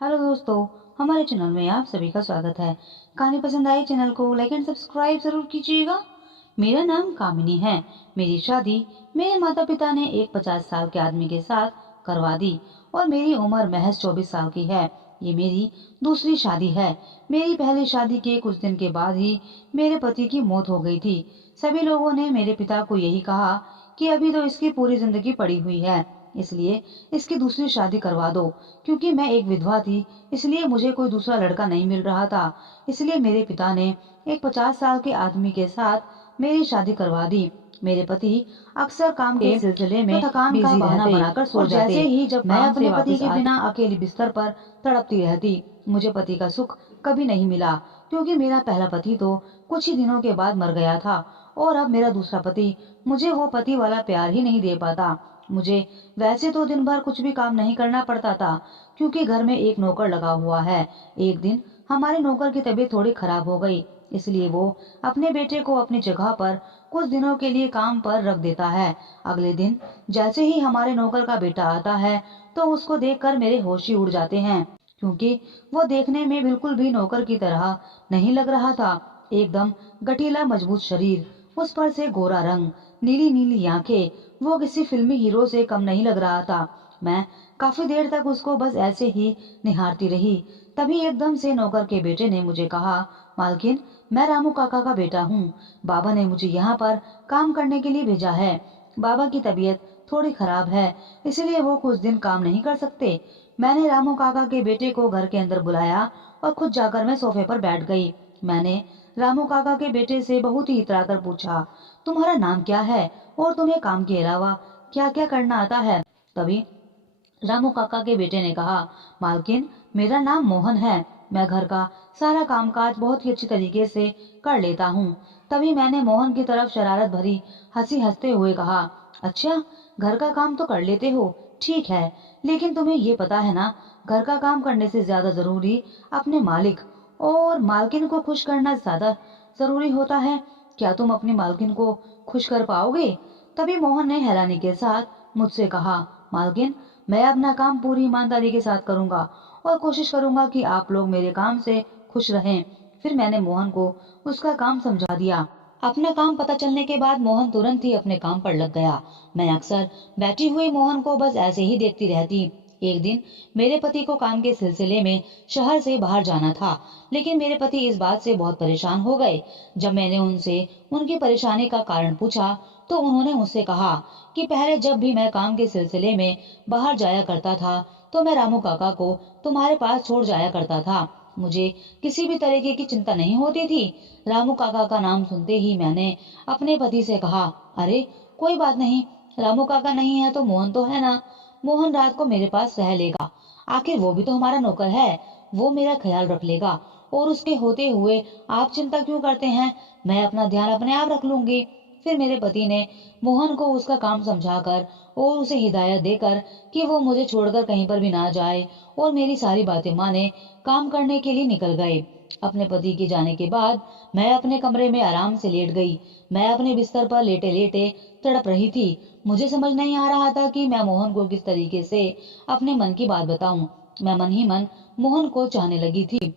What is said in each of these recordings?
Hello दोस्तों, हमारे channel में आप सभी का स्वागत है। कहानी पसंद आई चैनल को लाइक एंड सब्सक्राइब जरूर कीजिएगा। मेरा नाम कामिनी है। मेरी शादी मेरे माता पिता ने एक 50 साल के आदमी के साथ करवा दी और मेरी उम्र महज 24 साल की है। ये मेरी दूसरी शादी है। मेरी पहली शादी के कुछ दिन के बाद ही मेरे पति की मौत हो गई थी। सभी लोगों ने मेरे पिता को यही कहा कि अभी तो इसकी पूरी जिंदगी पड़ी हुई है, इसलिए इसकी दूसरी शादी करवा दो। क्योंकि मैं एक विधवा थी, इसलिए मुझे कोई दूसरा लड़का नहीं मिल रहा था। इसलिए मेरे पिता ने एक 50 साल के आदमी के साथ मेरी शादी करवा दी। मेरे पति अक्सर काम के सिलसिले में थकान का बहाना बनाकर सो जाते। जैसे ही जब मैं अपने पति के बिना अकेली बिस्तर पर तड़पती रहती। मुझे पति का सुख कभी नहीं मिला, क्योंकि मेरा पहला पति तो कुछ ही दिनों के बाद मर गया था और अब मेरा दूसरा पति मुझे वो पति वाला प्यार ही नहीं दे पाता। मुझे वैसे तो दिन भर कुछ भी काम नहीं करना पड़ता था, क्योंकि घर में एक नौकर लगा हुआ है। एक दिन हमारे नौकर की तबीयत थोड़ी खराब हो गई, इसलिए वो अपने बेटे को अपनी जगह पर कुछ दिनों के लिए काम पर रख देता है। अगले दिन जैसे ही हमारे नौकर का बेटा आता है तो उसको देखकर मेरे होश ही उड़ जाते हैं, क्योंकि वो देखने में बिल्कुल भी नौकर की तरह नहीं लग रहा था। एकदम गठीला मजबूत शरीर, उस पर से गोरा रंग, नीली नीली आंखें, वो किसी फिल्मी हीरो से कम नहीं लग रहा था। मैं काफी देर तक उसको बस ऐसे ही निहारती रही। तभी एकदम से नौकर के बेटे ने मुझे कहा, मालकिन, मैं रामू काका का बेटा हूँ। बाबा ने मुझे यहाँ पर काम करने के लिए भेजा है। बाबा की तबीयत थोड़ी खराब है, इसलिए वो कुछ दिन काम नहीं कर सकते। मैंने रामू काका के बेटे को घर के अंदर बुलाया और खुद जाकर मैं सोफे पर बैठ गई। मैंने रामू काका के बेटे से बहुत ही इतराकर पूछा, तुम्हारा नाम क्या है और तुम्हें काम के अलावा क्या क्या करना आता है? तभी रामू काका के बेटे ने कहा, मालकिन, मेरा नाम मोहन है। मैं घर का सारा कामकाज बहुत ही अच्छी तरीके से कर लेता हूँ। तभी मैंने मोहन की तरफ शरारत भरी हंसी हंसते हुए कहा, अच्छा, घर का काम तो कर लेते हो, ठीक है, लेकिन तुम्हें ये पता है ना, घर का काम करने से ज्यादा जरूरी अपने मालिक और मालकिन को खुश करना ज्यादा जरूरी होता है। क्या तुम अपनी मालकिन को खुश कर पाओगे? तभी मोहन ने हैरानी के साथ मुझसे कहा, मालकिन, मैं अपना काम पूरी ईमानदारी के साथ करूंगा और कोशिश करूंगा कि आप लोग मेरे काम से खुश रहें। फिर मैंने मोहन को उसका काम समझा दिया। अपना काम पता चलने के बाद मोहन तुरंत ही अपने काम पर लग गया। मैं अक्सर बैठी हुई मोहन को बस ऐसे ही देखती रहती। एक दिन मेरे पति को काम के सिलसिले में शहर से बाहर जाना था, लेकिन मेरे पति इस बात से बहुत परेशान हो गए। जब मैंने उनसे उनकी परेशानी का कारण पूछा तो उन्होंने मुझसे कहा कि पहले जब भी मैं काम के सिलसिले में बाहर जाया करता था तो मैं रामू काका को तुम्हारे पास छोड़ जाया करता था। मुझे किसी भी तरीके की चिंता नहीं होती थी। रामू काका का नाम सुनते ही मैंने अपने पति से कहा, अरे कोई बात नहीं, रामू काका नहीं है तो मोहन तो है ना। मोहन रात को मेरे पास रह लेगा, आखिर वो भी तो हमारा नौकर है, वो मेरा ख्याल रख लेगा। और उसके होते हुए आप चिंता क्यों करते हैं, मैं अपना ध्यान अपने आप रख लूंगी। फिर मेरे पति ने मोहन को उसका काम समझाकर और उसे हिदायत देकर कि वो मुझे छोड़कर कहीं पर भी ना जाए और मेरी सारी बातें माने, काम करने के लिए निकल गए। अपने पति के जाने के बाद मैं अपने कमरे में आराम से लेट गई। मैं अपने बिस्तर पर लेटे लेटे तड़प रही थी। मुझे समझ नहीं आ रहा था कि मैं मोहन को किस तरीके से अपने मन की बात बताऊं। मैं मन ही मन मोहन को चाहने लगी थी।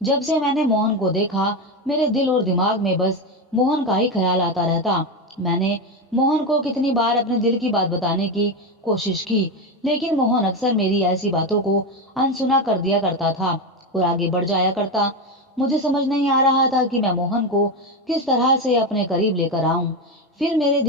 जब से मैंने मोहन को देखा, मेरे दिल और दिमाग में बस मोहन का ही ख्याल आता रहता। मैंने मोहन को कितनी बार अपने दिल की बात बताने की कोशिश की, लेकिन मोहन अक्सर मेरी ऐसी बातों को अनसुना कर दिया करता था और आगे बढ़ जाया करता। मुझे समझ नहीं आ रहा था कि मैं मोहन को किस तरह से अपने करीब लेकर आऊं। फिर मेरे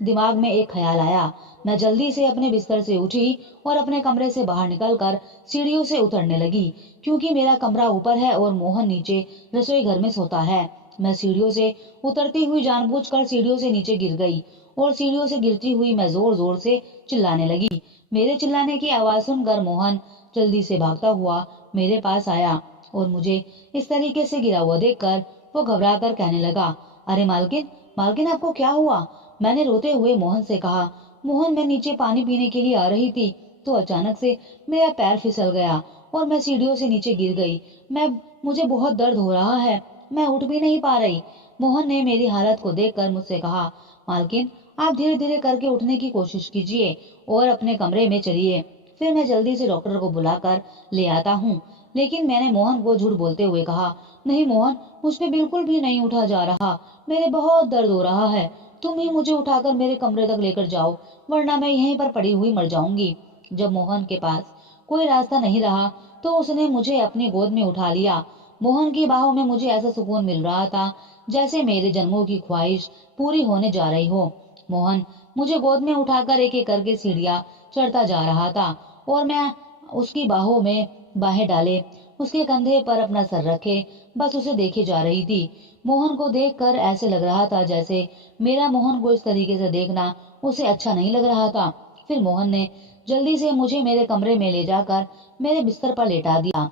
दिमाग में एक ख्याल आया। मैं जल्दी से अपने बिस्तर से उठी और अपने कमरे से बाहर निकलकर सीढ़ियों से उतरने लगी, क्योंकि मेरा कमरा ऊपर है और मोहन नीचे रसोई घर में सोता है। मैं सीढ़ियों से उतरती हुई जानबूझकर सीढ़ियों से नीचे गिर गई और सीढ़ियों से गिरती हुई मैं जोर जोर से चिल्लाने लगी। मेरे चिल्लाने की आवाज सुनकर मोहन जल्दी से भागता हुआ मेरे पास आया और मुझे इस तरीके से गिरा हुआ देखकर वो घबराकर कहने लगा, अरे मालकिन, मालकिन, आपको क्या हुआ? मैंने रोते हुए मोहन से कहा, मोहन, मैं नीचे पानी पीने के लिए आ रही थी तो अचानक से मेरा पैर फिसल गया और मैं सीढ़ियों से नीचे गिर गई। मुझे बहुत दर्द हो रहा है, मैं उठ भी नहीं पा रही। मोहन ने मेरी हालत को देखकर मुझसे कहा, मालकिन, आप धीरे धीरे करके उठने की कोशिश कीजिए और अपने कमरे में चलिए। फिर मैं जल्दी से डॉक्टर को बुलाकर ले आता हूँ। लेकिन मैंने मोहन को झूठ बोलते हुए कहा, नहीं मोहन, मुझ पे बिल्कुल भी नहीं उठा जा रहा, मेरे बहुत दर्द हो रहा है, तुम ही मुझे उठाकर मेरे कमरे तक लेकर जाओ, वरना मैं यहीं पर पड़ी हुई मर जाऊंगी। जब मोहन के पास कोई रास्ता नहीं रहा तो उसने मुझे अपनी गोद में उठा लिया। मोहन की बाहों में मुझे ऐसा सुकून मिल रहा था जैसे मेरे जन्मों की ख्वाहिश पूरी होने जा रही हो। मोहन मुझे गोद में उठाकर एक एक करके सीढ़ियां चढ़ता जा रहा था और मैं उसकी बाहों में बाहें डाले, उसके कंधे पर अपना सर रखे बस उसे देखे जा रही थी। मोहन को देखकर ऐसे लग रहा था जैसे मेरा मोहन को इस तरीके से देखना उसे अच्छा नहीं लग रहा था। फिर मोहन ने जल्दी से मुझे मेरे कमरे में ले जाकर मेरे बिस्तर पर लेटा दिया।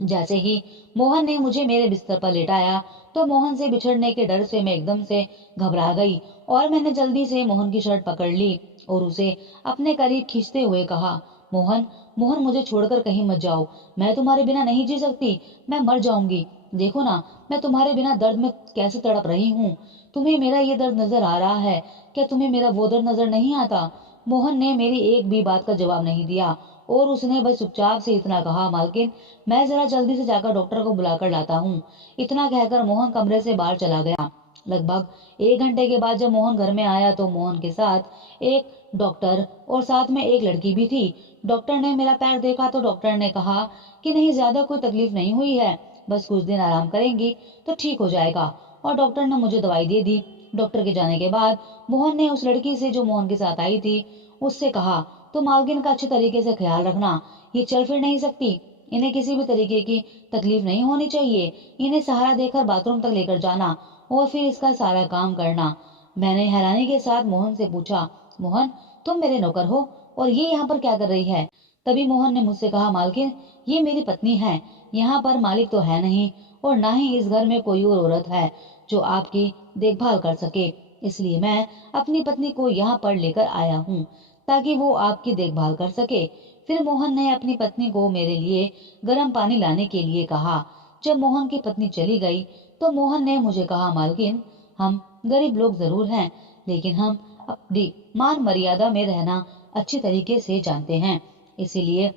जैसे ही मोहन ने मुझे मेरे बिस्तर पर लेटाया तो मोहन से बिछड़ने के डर से मैं एकदम से घबरा गई और मैंने जल्दी से मोहन की शर्ट पकड़ ली और उसे अपने करीब खींचते हुए कहा, मोहन, मोहन, मुझे छोड़कर कहीं मत जाओ, मैं तुम्हारे बिना नहीं जी सकती, मैं मर जाऊंगी। देखो ना, मैं तुम्हारे बिना दर्द में कैसे तड़प रही हूँ। तुम्हें मेरा ये दर्द नजर आ रहा है, क्या तुम्हें मेरा वो दर्द नजर नहीं आता? मोहन ने मेरी एक भी बात का जवाब नहीं दिया और उसने बस चुपचाप से इतना कहा, मालकिन, मैं जरा जल्दी से जाकर डॉक्टर को बुलाकर लाता हूँ। इतना कहकर मोहन कमरे से बाहर चला गया। लगभग 1 घंटे के बाद जब मोहन घर में आया तो मोहन के साथ एक डॉक्टर और साथ में एक लड़की भी थी। डॉक्टर ने मेरा पैर देखा तो डॉक्टर ने कहा कि नहीं, ज्यादा कोई तकलीफ नहीं हुई है, बस कुछ दिन आराम करेंगी तो ठीक हो जाएगा, और डॉक्टर ने मुझे दवाई दे दी। डॉक्टर के जाने के बाद मोहन ने उस लड़की से जो मोहन के साथ आई थी उससे कहा, तो मालकिन का अच्छे तरीके से ख्याल रखना, ये चल फिर नहीं सकती, इन्हें किसी भी तरीके की तकलीफ नहीं होनी चाहिए, इन्हें सहारा देकर बाथरूम तक लेकर जाना और फिर इसका सारा काम करना। मैंने हैरानी के साथ मोहन से पूछा, मोहन, तुम मेरे नौकर हो और ये यहाँ पर क्या कर रही है? तभी मोहन ने मुझसे कहा, मालकिन, ये मेरी पत्नी है, यहाँ पर मालिक तो है नहीं और ना ही इस घर में कोई और औरत है जो आपकी देखभाल कर सके, इसलिए मैं अपनी पत्नी को यहाँ पर लेकर आया हूँ ताकि वो आपकी देखभाल कर सके। फिर मोहन ने अपनी पत्नी को मेरे लिए गर्म पानी लाने के लिए कहा। जब मोहन की पत्नी चली गई तो मोहन ने मुझे कहा, मालकिन, हम गरीब लोग जरूर हैं, लेकिन हम अपनी मान मर्यादा में रहना अच्छी तरीके से जानते हैं, इसीलिए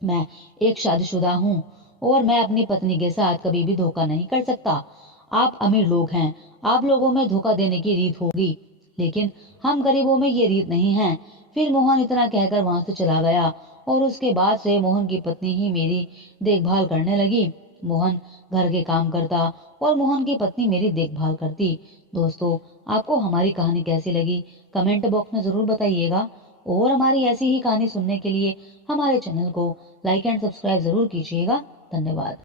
मैं एक शादीशुदा हूँ और मैं अपनी पत्नी के साथ कभी भी धोखा नहीं कर सकता। आप अमीर लोग हैं, आप लोगों में धोखा देने की रीत होगी, लेकिन हम गरीबों में ये रीत नहीं है। फिर मोहन इतना कहकर वहां से चला गया और उसके बाद से मोहन की पत्नी ही मेरी देखभाल करने लगी। मोहन घर के काम करता और मोहन की पत्नी मेरी देखभाल करती। दोस्तों, आपको हमारी कहानी कैसी लगी कमेंट बॉक्स में जरूर बताइएगा और हमारी ऐसी ही कहानी सुनने के लिए हमारे चैनल को लाइक एंड सब्सक्राइब जरूर कीजिएगा। धन्यवाद।